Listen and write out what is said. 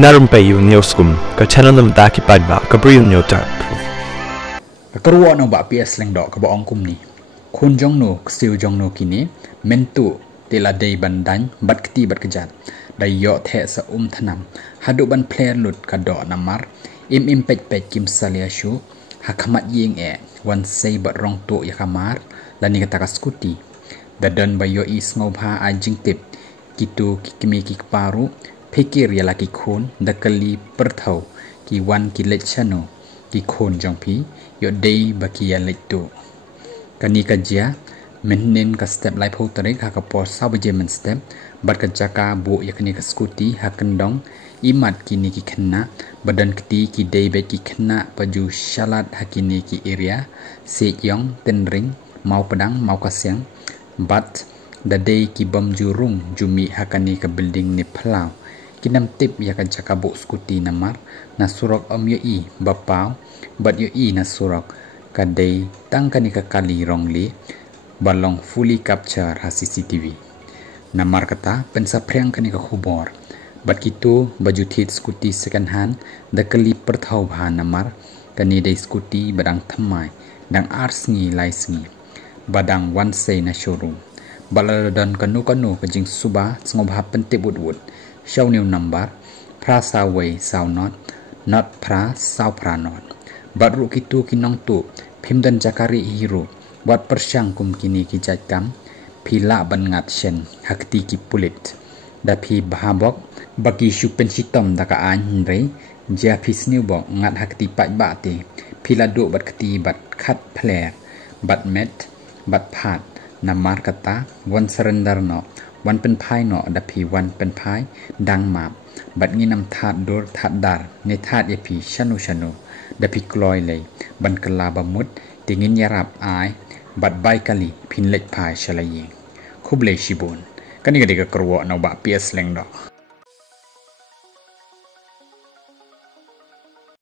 Narum payu nioskum ka channel nam daki padba ka briu nyo tarp. Keruwa no ba PS leng dok ke ba ongkum ni. Kun jong no ksiu jong no kini mentu tela dei bandan bat keti bat kejat. Dai yo the sa thanam. Hadu ban player lut ka do namar im pej kim salia shu hakamat ying wan sei bat rong tu ya kamar lani kata ka skuti. Dadan ba yo is ngobha ajing tip kitu kikimi kikparu pikir ya laki kun dakali perthau ki wan ki lechano ki kun jong pi yo dei baki ya letu kani kajia menin ka step lai pho tarik ha ka por sabaje men step bat ka jaka bu ya kani ka skuti ha kendong imat kini ki khenna badan kti ki dei be ki khenna paju shalat hakini ki area se yong tenring mau pedang mau kaseng bat da dei ki bam jurung jumi hakani ka building ni phalau kinam tip ya kan cakabu skuti namar na surok om yo i bapau bat yo i na surok kadai tangkani ka kali rongli balong fully capture ha CCTV namar kata pensapreng kani ka khubor bat kitu baju thit skuti second hand da kali perthau bha namar kani dei skuti badang thamai dang ars ngi lai sngi badang one say na showroom baladan kanu ka jing suba ngobha pente budwud show new number pra saway saw not pra saw pra not badru kitu kinong tu phimdan jakari hero wat persyang kum kini ki jatkam phila ban ngat shen hakti ki pulit da phi bhabok baki shupen sitom da ka an re ja phis new bok ngat hakti pa ba te phila do bat kati bat khat phle bat met bat phat namar kata wan surrender noวันเป็นพายเนาะดับพีวันเป็นพายดังมาบัดงี้นำธาตุโดรธาตุดาร์ในธาตุเอพีชนุดับพีกลอยเลยบันกลาบมุดติงินยารับอายบัดใบกะลีพินเล็กพายชลายงคุบเลชิบุนกันนี่ก็เด็กกรัวเนาะบะเปียสเลงดอก